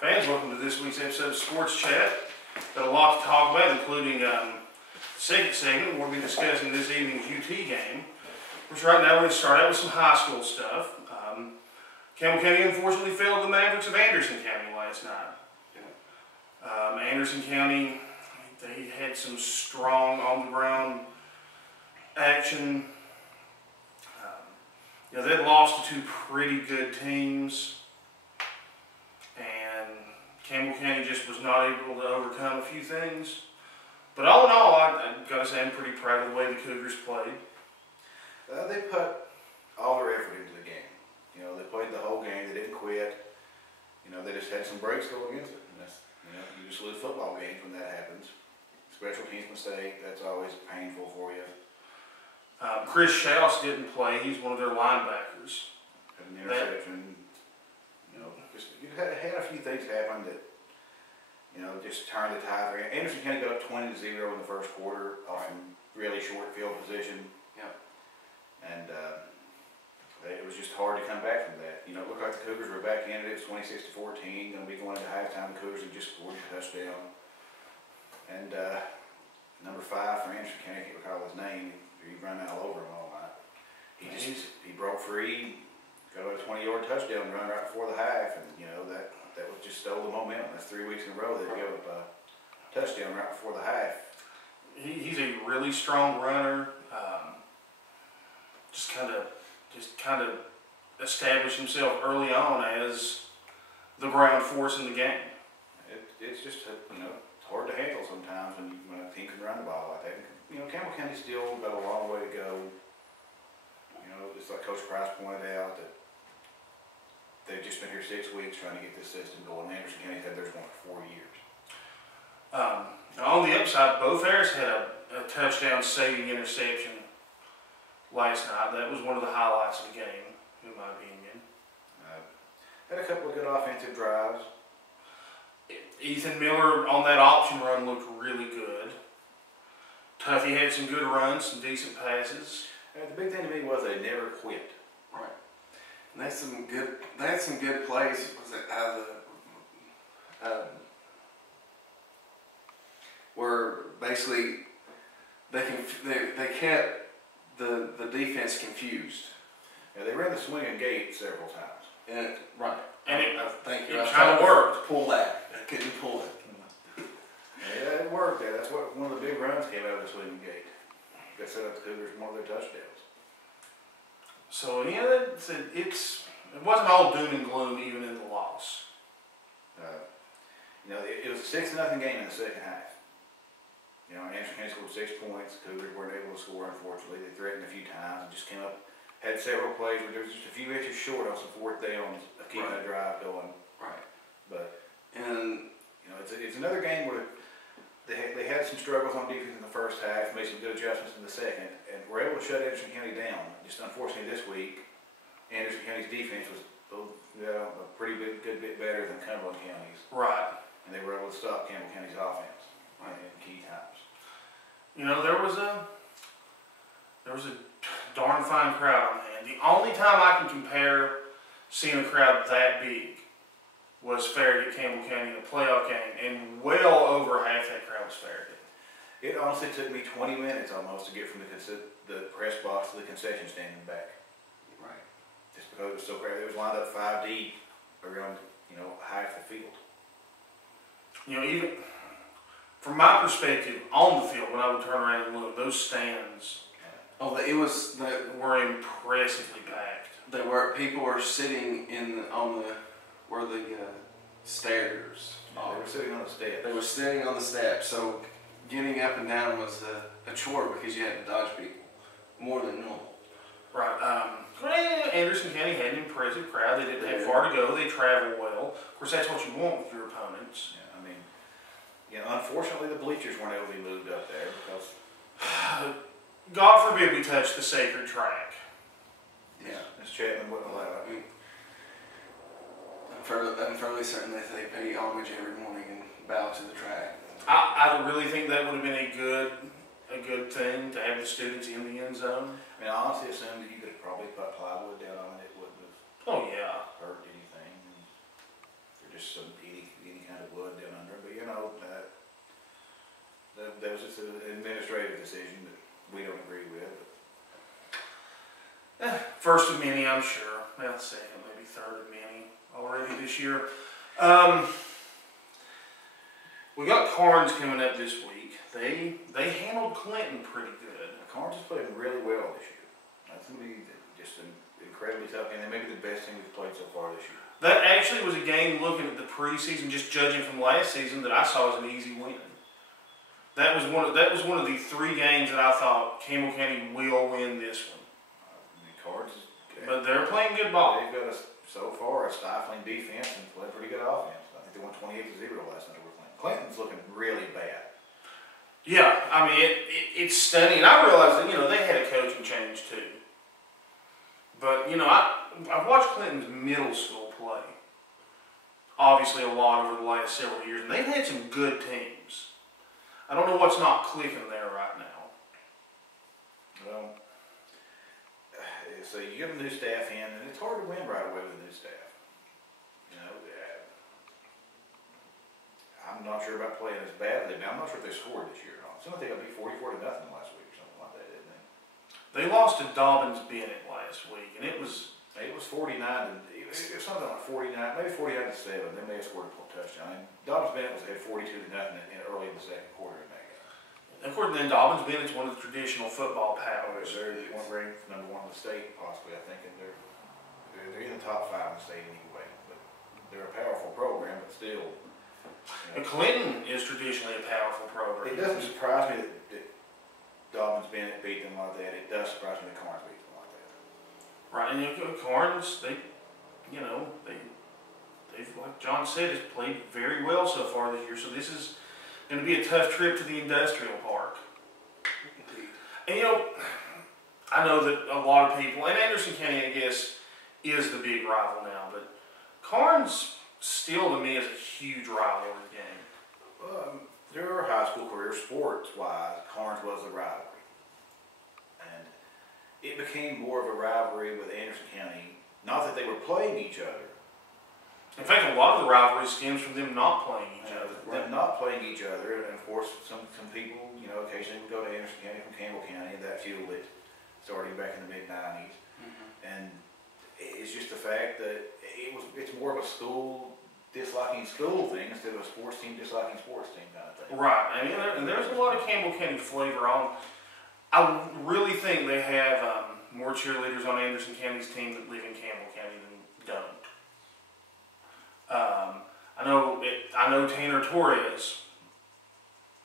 Fans, welcome to this week's episode of Sports Chat. Got a lot to talk about, including the second segment. We'll be discussing this evening's UT game, which right now we're going to start out with some high school stuff. Campbell County unfortunately failed the Mavericks of Anderson County last night. Anderson County, they had some strong on-the-ground action. They'd lost to two pretty good teams. Campbell County just was not able to overcome a few things. But all in all, I've got to say I'm pretty proud of the way the Cougars played. They put all their effort into the game. They played the whole game. They didn't quit. They just had some breaks go against it. And that's, you just lose football games when that happens. Special teams mistake, that's always painful for you. Chris Schaus didn't play. He's one of their linebackers. Had an interception. You had a few things happen that, just turned the tide. Anderson County got up 20-0 in the first quarter off some really short field position. Yeah. And it was just hard to come back from that. It looked like the Cougars were back in it. It was 26-14. Going to be going into halftime. The Cougars had just scored a touchdown. And number 5 for Anderson County, I can't recall his name. He ran all over him all night. He broke free. Got a 20-yard touchdown run right before the half, and that was just stole the momentum. That's 3 weeks in a row they gave up a touchdown right before the half. He's a really strong runner. Just kind of established himself early on as the ground force in the game. It's just hard to handle sometimes when a team can run the ball like that. Campbell County still got a long way to go. Just like Coach Price pointed out that they've just been here 6 weeks trying to get this system going. Anderson County's had theirs going for 4 years. On the upside, Bo Ferris had a touchdown-saving interception last night. That was one of the highlights of the game, in my opinion. Had a couple of good offensive drives. Ethan Miller on that option run looked really good. Tuffy had some good runs, some decent passes. The big thing to me was they never quit. Right. And they had some good plays. Was it out of the where basically they kept the defense confused. Yeah, they ran the swinging gate several times. And it kind of worked. Pull that. I couldn't pull it. Yeah, it worked. That's what one of the big runs came out of the swinging gate. Got set up the Cougars one of their touchdowns. So it wasn't all doom and gloom even in the loss. It was a 6-0 game in the second half. Anderson County scored 6 points. The Cougars weren't able to score, unfortunately. They threatened a few times and just came up, had several plays where there was just a few inches short on some fourth downs of keeping that drive going. Right. But and it's another game where they had some struggles on defense in the first half, made some good adjustments in the second, and were able to shut Anderson County down. Just unfortunately this week, Anderson County's defense was a pretty good bit better than Cumberland County's. Right. And they were able to stop Campbell County's offense in key times. There was a darn fine crowd on hand. The only time I can compare seeing a crowd that big was Farragut Campbell County in a playoff game, and well over half that crowd was Farragut. It honestly took me 20 minutes almost to get from the press box to the concession stand and back. Right. Just because it was so crowded. It was lined up 5 deep around, half the field. Even from my perspective on the field, when I would turn around and look, those stands were impressively packed. People were sitting where the stairs. Yeah, they were sitting on the steps. They were sitting on the steps, so getting up and down was a chore because you had to dodge people more than normal. Right. Anderson County had an impressive crowd. They didn't have far to go. They traveled well. Of course, that's what you want with your opponents. Unfortunately, the bleachers weren't able to be moved up there because God forbid we touch the sacred track. Yeah, Ms. Chapman wouldn't allow it. I'm fairly certain that they pay homage every morning and bow to the track. I really think that would have been a good thing to have the students in the end zone. I honestly assumed that you could probably put plywood down on it. It wouldn't have Oh yeah. hurt anything. They're just some would down under. But you know, that was just an administrative decision that we don't agree with. First of many, I'm sure. Well, second, maybe third of many already this year. We got Carnes coming up this week. They handled Clinton pretty good. Carnes is playing really well this year. That's going to be just an incredibly tough game. They may be the best team we've played so far this year. That actually was a game, looking at the preseason, just judging from last season, that I saw as an easy win. That was one of the 3 games that I thought Campbell County will win this one. Cards, but they're playing good ball. They've got so far a stifling defense and play pretty good offense. I think they won 28-0 last night over Clinton. Clinton's looking really bad. Yeah, I mean it's stunning. And I realized that they had a coaching change too. But I've watched Clinton's middle school play, obviously a lot over the last several years, and they've had some good teams. I don't know what's not clicking there right now. Well, so you get a new staff in, and it's hard to win right away with a new staff. I'm not sure about playing as badly. Now, I'm not sure if they scored this year or not. Something like they got beat 44-0 last week or something like that, didn't they? They lost to Dobbins Bennett last week, and it was 49 and it was something like 49, maybe 49-7. They may have scored a touchdown. And Dobbins Bennett had 42-0 early in the second quarter in that game. Of course, then Dobbins Bennett's one of the traditional football powers. They're ranked number 1 in the state, possibly, I think, and they're in the top 5 in the state anyway. But they're a powerful program, but still. But Clinton is traditionally a powerful program. It doesn't surprise me that Dobbins Bennett beat them like that. It does surprise me that Carnes beat them like that. Right, and Carnes, they've like John said, has played very well so far this year. So this is going to be a tough trip to the industrial park. And I know that a lot of people, and Anderson County, I guess, is the big rival now, but Carnes still to me is a huge rivalry game. Through our high school career, sports-wise, Carnes was the rivalry. And it became more of a rivalry with Anderson County. Not that they were playing each other. In fact, a lot of the rivalry stems from them not playing each other. Them not playing each other, and of course, some people, occasionally would go to Anderson County from Campbell County, and that fueled it, starting back in the mid-90s. And it's just the fact that it's more of a school disliking school thing instead of a sports team disliking sports team kind of thing. Right. I mean, and there's a lot of Campbell County flavor on. I really think they have more cheerleaders on Anderson County's team that live in Campbell County than don't. I know Tanner Torres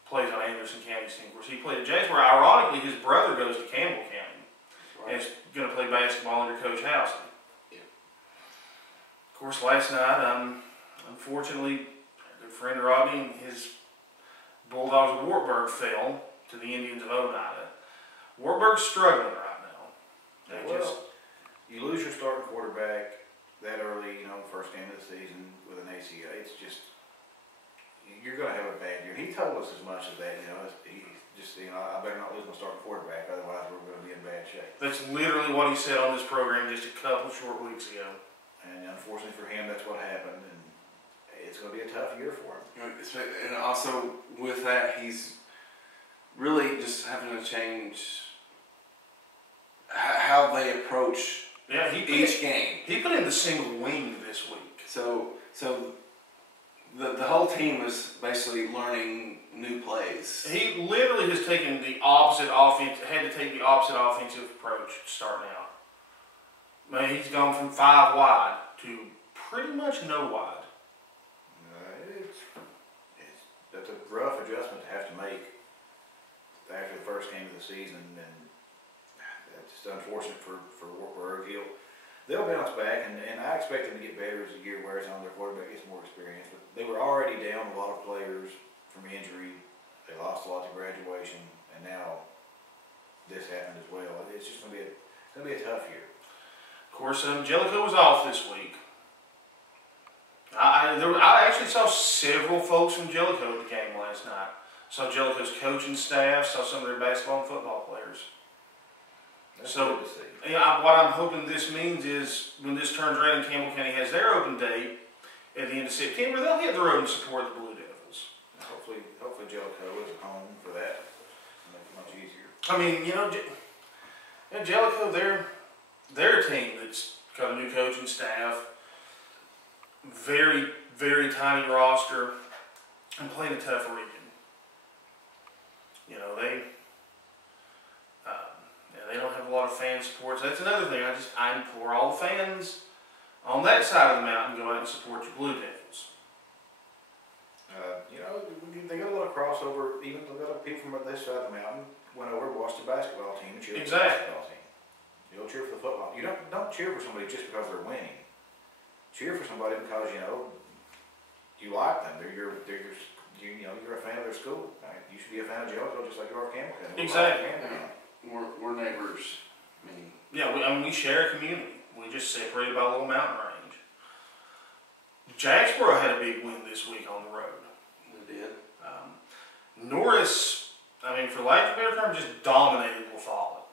plays on Anderson County's team. Of course, he played at Jasper. Ironically, his brother goes to Campbell County. Right. And is going to play basketball under Coach Housley. Yeah. Of course, last night, unfortunately, our good friend Rodney and his Bulldogs of Wartburg fell to the Indians of Oneida. Wartburg's struggling right now. You lose your starting quarterback that early, first game of the season with an ACL. It's just, you're going to have a bad year. He told us as much as that, he's just, I better not lose my starting quarterback, otherwise we're going to be in bad shape. That's literally what he said on this program just a couple short weeks ago. And unfortunately for him, that's what happened, and it's going to be a tough year for him. And also with that, he's really just having to change how they approach each game. He put in the single wing this week. So the whole team was basically learning new plays. He literally has taken the opposite offense, had to take the opposite offensive approach starting out. Man, he's gone from 5 wide to pretty much no wide. That's a rough adjustment to have to make after the first game of the season, and it's just unfortunate for Wartburg. They'll bounce back, and I expect them to get better as the year wears on. Their quarterback gets more experience, but they were already down a lot of players from injury. They lost a lot to graduation, and now this happened as well. It's just going to be a tough year. Of course, Jellicoe was off this week. I actually saw several folks from Jellicoe at the game last night. Saw Jellicoe's coaching staff, saw some of their basketball and football players. That's so, good to see. What I'm hoping this means is when this turns around and Campbell County has their open date, at the end of September, they'll hit the road and support the Blue Devils. Hopefully Jellicoe is a home for that. Make it much easier. I mean, Jellicoe, they're a team that's got a new coaching staff, very, very tiny roster, and playing a tough region. They don't have a lot of fan support. So that's another thing. I implore all the fans on that side of the mountain go out and support your Blue Devils. They got a lot of crossover. Even a lot of people from this side of the mountain went over and watched the basketball team and cheered for the basketball team. You'll cheer for the football. You don't cheer for somebody just because they're winning. Cheer for somebody because you like them. You're a fan of their school. Right? You should be a fan of Jellicoe just like you are of Campbell. Exactly. We're neighbors. We share a community. We just separated by a little mountain range. Jacksboro had a big win this week on the road. They did. Norris, for lack of a better term, just dominated La Follette.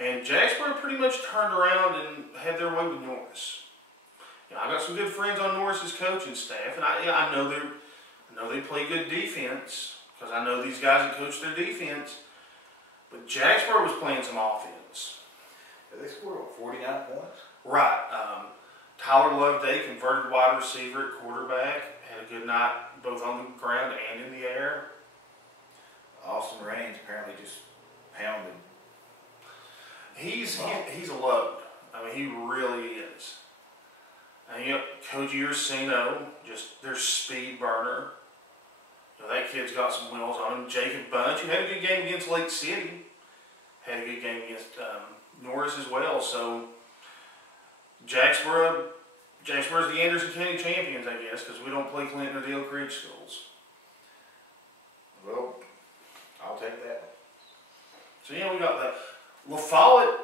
And Jacksboro pretty much turned around and had their way with Norris. I got some good friends on Norris's coaching staff, and I know they play good defense because I know these guys that coach their defense. But Jacksboro was playing some offense. They scored 49 points. Right. Tyler Loveday, converted wide receiver at quarterback, had a good night both on the ground and in the air. Austin Raines apparently just pounded. He's a load. He really is. And Koji Ursino, just their speed burner. That kid's got some wheels on him. Jacob Bunch, who had a good game against Lake City, had a good game against Norris as well. So Jacksboro's the Anderson County champions, I guess, because we don't play Clinton or the Oak Ridge schools. Well, I'll take that. So we got that. La Follette,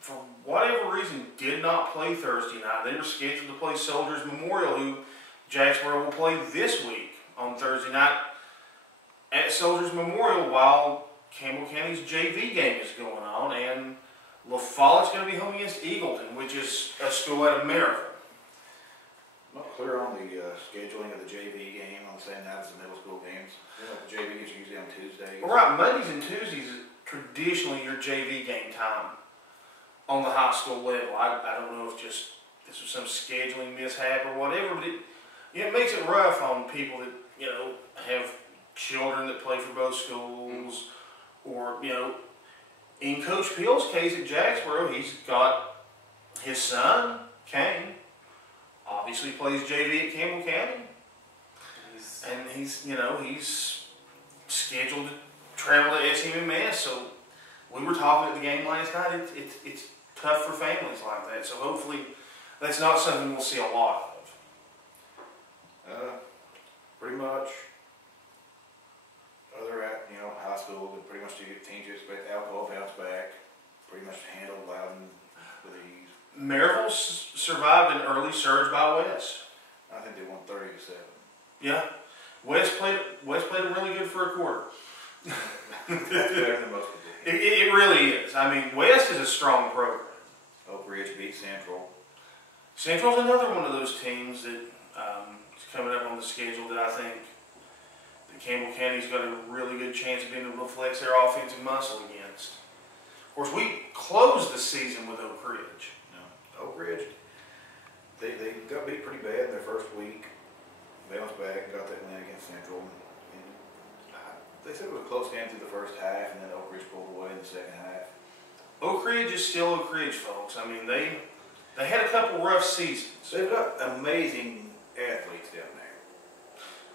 for whatever reason, did not play Thursday night. They were scheduled to play Soldiers Memorial, who Jacksboro will play this week on Thursday night at Soldiers Memorial while Campbell County's JV game is going on, and La Follette's going to be home against Eagleton, which is a school out of Maryville. I'm not clear on the scheduling of the JV game on the same night as the middle school games. The JV is usually on Tuesdays. Well, right, Mondays and Tuesdays is traditionally your JV game time on the high school level. I don't know if just this was some scheduling mishap or whatever, but it makes it rough on people that have children that play for both schools, or in Coach Peel's case at Jacksboro, he's got his son Kane. Obviously plays JV at Campbell County, and he's scheduled to travel to SMMS. So we were talking at the game last night. It's tough for families like that. So hopefully that's not something we'll see a lot of. Pretty much. High school would pretty much do teams just expect alcohol bounce back. Pretty much handled Loudon with ease. Maryville survived an early surge by West. I think they won 30-7. Yeah, West played it really good for a quarter. That's better than most people. It really is. West is a strong program. Oak Ridge beat Central. Central's another one of those teams that is coming up on the schedule that I think that Campbell County's got a really good chance of being able to flex their offensive muscle against. Of course, we closed the season with Oak Ridge. Oak Ridge, they got beat pretty bad in their first week. Bounced back and got that win against Central. And they said it was a close game through the first half, and then Oak Ridge pulled away in the second half. Oak Ridge is still Oak Ridge, folks. They had a couple rough seasons. They've got amazing athletes down there.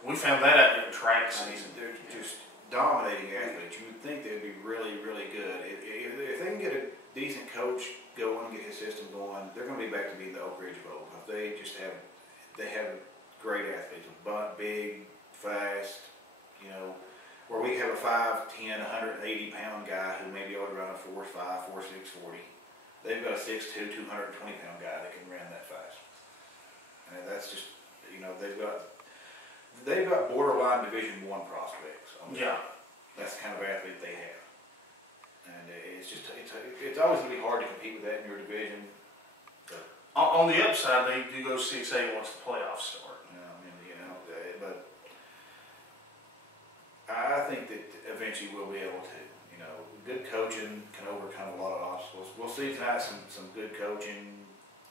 We found that out in track season. They're just dominating athletes. You would think they'd be really, really good. If they can get a decent coach going and get his system going, they're going to be back to being the Oak Ridge Bowl. If they have great athletes, big, fast, where we have a 5'10", 180-pound guy who maybe ought to run a 4'5", 4'6", 40. They've got a 6'2", 220-pound guy that can run that fast. And that's just, they've got borderline Division I prospects. Yeah. That's the kind of athlete they have. And it's always going to be hard to compete with that in your division. But On the upside, they do go 6-8 once the playoffs start. But I think that eventually we'll be able to. Good coaching can overcome a lot of obstacles. We'll see tonight some good coaching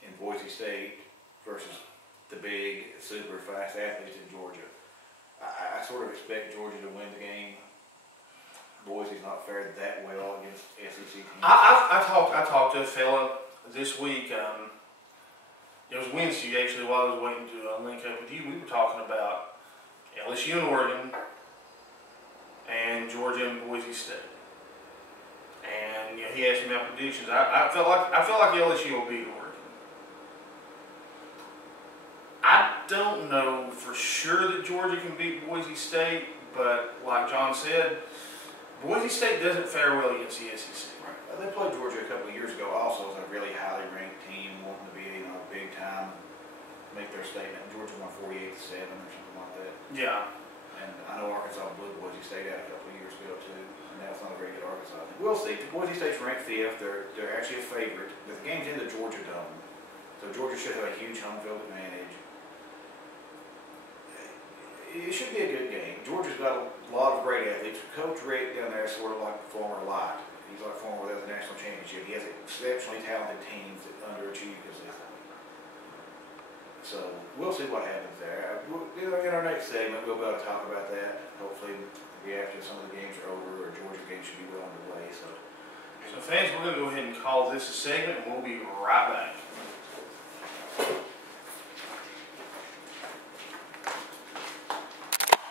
in Boise State versus the big, super fast athletes in Georgia. I sort of expect Georgia to win the game. Boise's not fared that well against SEC teams. I talked to a fella this week. It was Wednesday actually while I was waiting to link up with you. We were talking about LSU and Oregon and Georgia and Boise State. And he asked me my predictions. I feel like LSU will beat Oregon. I don't know for sure that Georgia can beat Boise State, but like John said, Boise State doesn't fare well against the SEC. Right. They played Georgia a couple of years ago also as a really highly ranked team, wanting to be big time, make their statement. Georgia won 48-7 or something like that. Yeah. And I know Arkansas blew Boise State out a couple of years ago too. That's not a very good Arkansas team. We'll see. Boise State's ranked 5th. They're actually a favorite. The game's in the Georgia Dome, so Georgia should have a huge home field advantage. It should be a good game. Georgia's got a lot of great athletes. Coach Rick down there is sort of like former Light. He's like former without the national championship. He has exceptionally talented teams that underachieve consistently. So we'll see what happens there. In our next segment, we'll be able to talk about that. Hopefully, after some of the games are over, or Georgia game should be well underway. So fans, we're going to go ahead and call this a segment, and we'll be right back.